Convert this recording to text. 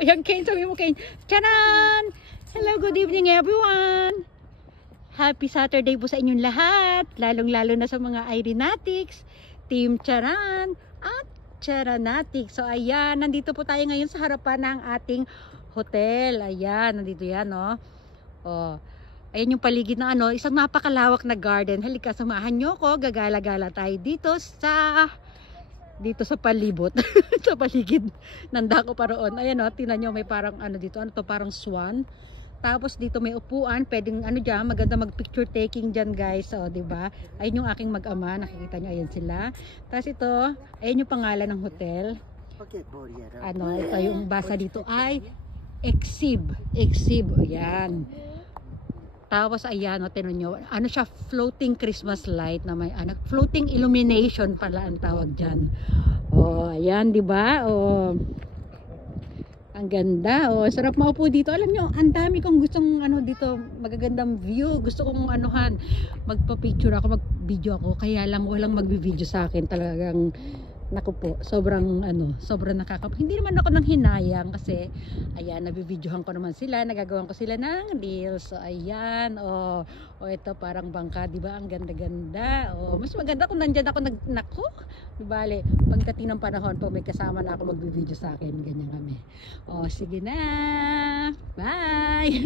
Ayan, Kane, sabi mo, Kane. Charan! Hello, good evening everyone! Happy Saturday po sa inyong lahat, lalong-lalo na sa mga Irenatics, Team Charan at Charanatics. So ayan, nandito po tayo ngayon sa harapan ng ating hotel. Ayan, nandito yan, no? Oh. Ayan yung paligid na ano, isang napakalawak na garden. Halika, samahan nyo ko, gagala-gala tayo dito sa palibot. Sa paligid ng dako pa roon. Ayan o, tingnan nyo, may parang ano dito, ano to, parang swan. Tapos dito may upuan, pwedeng ano dyan, maganda mag picture taking dyan guys. O, diba? Ayun yung aking mag-ama, nakikita nyo, ayan sila. Tapos ito, ayan yung pangalan ng hotel. Ano, ito yung basa dito ay Exib. Ayan. Tapos ayan, o, tinan nyo, ano siya, floating Christmas light na may anak, floating illumination pala ang tawag dyan. O, ayan, di ba? O, ang ganda. O, sarap maupo dito. Alam nyo, ang dami kong gustong ano dito, magagandang view. Gusto kong anuhan, magpa-picture ako, mag-video ako. Kaya lang walang magbi-video sa akin. Talagang, naku po, sobrang hindi naman ako nang hinayang kasi ayan, nabibidyohan ko naman sila, nagagawan ko sila ng reels. So ayan, o ito parang bangka, di ba? Ang ganda-ganda. O mas maganda kung nandiyan ako naku, di bale, pagdating ng panahon pag may kasama na ako magbibideo sa akin, ganyan kami. O sige na. Bye.